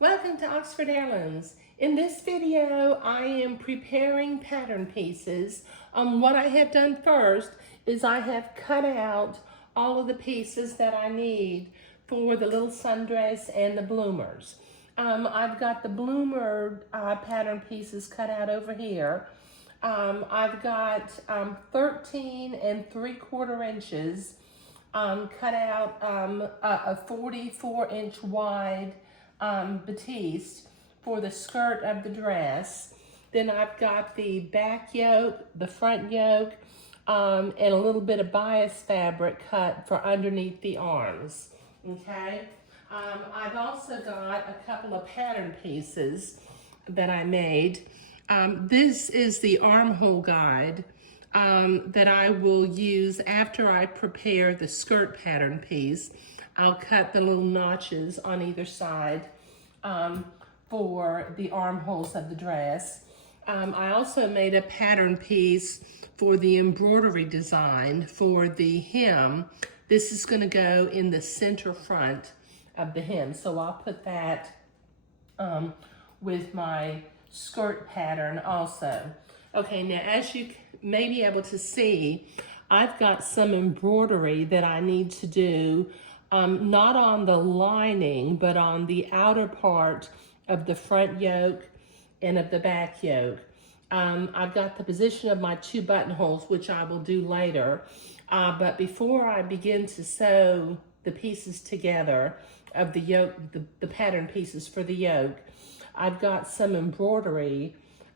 Welcome to Oxford Heirlooms. In this video, I am preparing pattern pieces. What I have done first is I have cut out all of the pieces that I need for the little sundress and the bloomers. I've got the bloomer pattern pieces cut out over here. I've got 13 3/4 inches cut out a 44-inch wide batiste for the skirt of the dress. Then I've got the back yoke, the front yoke, and a little bit of bias fabric cut for underneath the arms, okay? I've also got a couple of pattern pieces that I made. This is the armhole guide that I will use after I prepare the skirt pattern piece. I'll cut the little notches on either side for the armholes of the dress. I also made a pattern piece for the embroidery design for the hem. This is going to go in the center front of the hem, so I'll put that with my skirt pattern also. Okay, now as you may be able to see, I've got some embroidery that I need to do, not on the lining, but on the outer part of the front yoke and of the back yoke. I've got the position of my 2 buttonholes, which I will do later. But before I begin to sew the pieces together of the yoke, the pattern pieces for the yoke, I've got some embroidery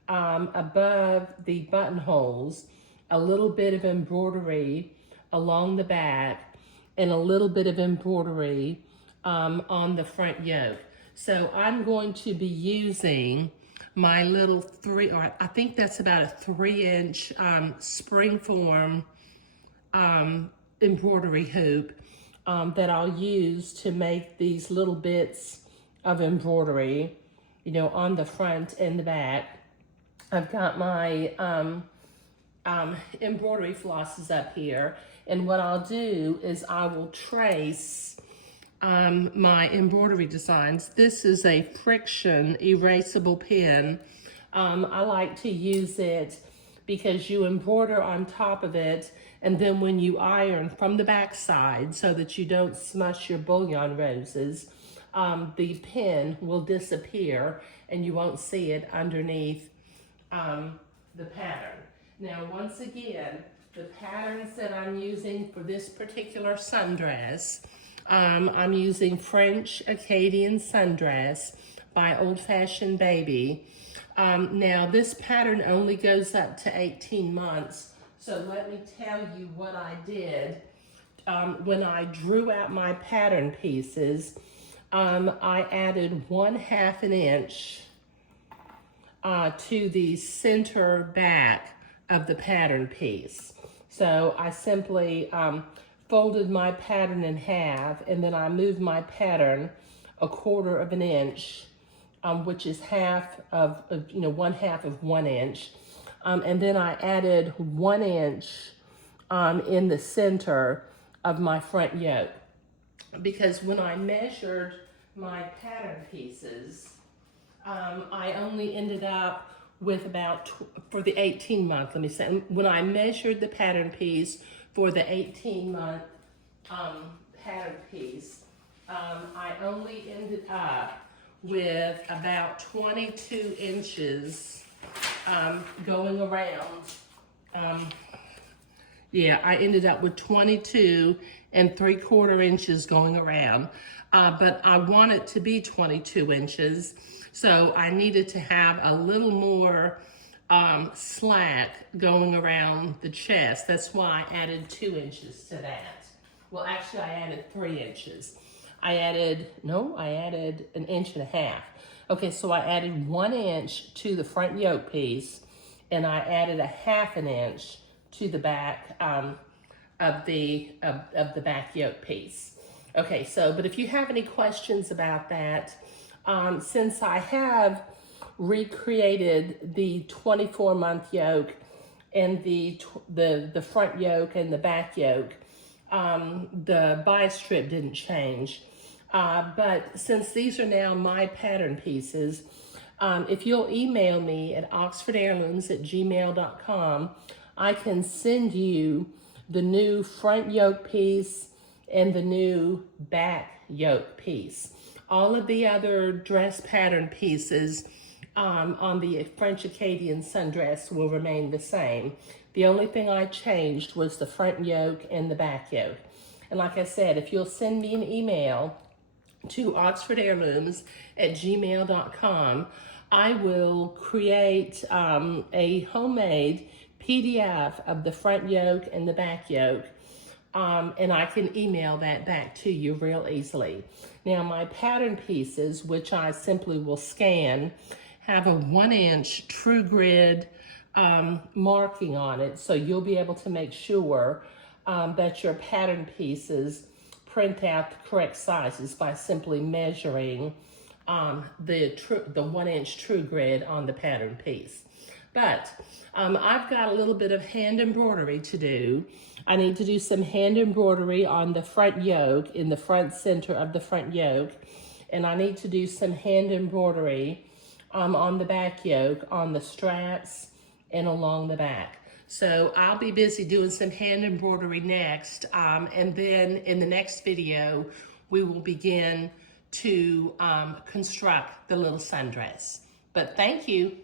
above the buttonholes, a little bit of embroidery along the back, and a little bit of embroidery on the front yoke. So I'm going to be using my little I think that's about a 3-inch springform embroidery hoop that I'll use to make these little bits of embroidery, you know, on the front and the back. I've got my embroidery flosses up here, and what I'll do is I will trace my embroidery designs. This is a friction erasable pen. I like to use it because you embroider on top of it, and then when you iron from the back side so that you don't smush your bouillon roses, the pen will disappear and you won't see it underneath the pattern. Now, once again, the patterns that I'm using for this particular sundress, I'm using French Acadian Sundress by Old Fashioned Baby. Now, this pattern only goes up to 18 months, so let me tell you what I did. When I drew out my pattern pieces, I added 1/2 an inch to the center back of the pattern piece. So I simply folded my pattern in half, and then I moved my pattern 1/4 inch, which is half of, 1/2 of 1 inch. And then I added 1 inch in the center of my front yoke. Because when I measured my pattern pieces, I only ended up with about, for the 18-month, let me say, when I measured the pattern piece for the 18-month pattern piece, I only ended up with about 22 inches going around. I ended up with 22 3/4 inches going around, but I want it to be 22 inches, so I needed to have a little more slack going around the chest. That's why I added 2 inches to that. Well, actually, I added 3 inches. I added 1.5 inches. Okay, so I added 1 inch to the front yoke piece, and I added 1/2 inch to the back of the back yoke piece. Okay, so, but if you have any questions about that, since I have recreated the 24-month yoke and the front yoke and the back yoke, the bias strip didn't change. But since these are now my pattern pieces, if you'll email me at oxfordheirlooms@gmail.com, I can send you the new front yoke piece and the new back yoke piece. All of the other dress pattern pieces on the French Acadian Sundress will remain the same. The only thing I changed was the front yoke and the back yoke. And like I said, if you'll send me an email to oxfordheirlooms@gmail.com, I will create a homemade PDF of the front yoke and the back yoke, and I can email that back to you real easily. Now, my pattern pieces, which I simply will scan, have a 1-inch true grid marking on it, so you'll be able to make sure that your pattern pieces print out the correct sizes by simply measuring the 1-inch true grid on the pattern piece. But I've got a little bit of hand embroidery to do. I need to do some hand embroidery on the front yoke, in the front center of the front yoke, and I need to do some hand embroidery on the back yoke, on the straps, and along the back. So I'll be busy doing some hand embroidery next, and then in the next video, we will begin to construct the little sundress. But thank you.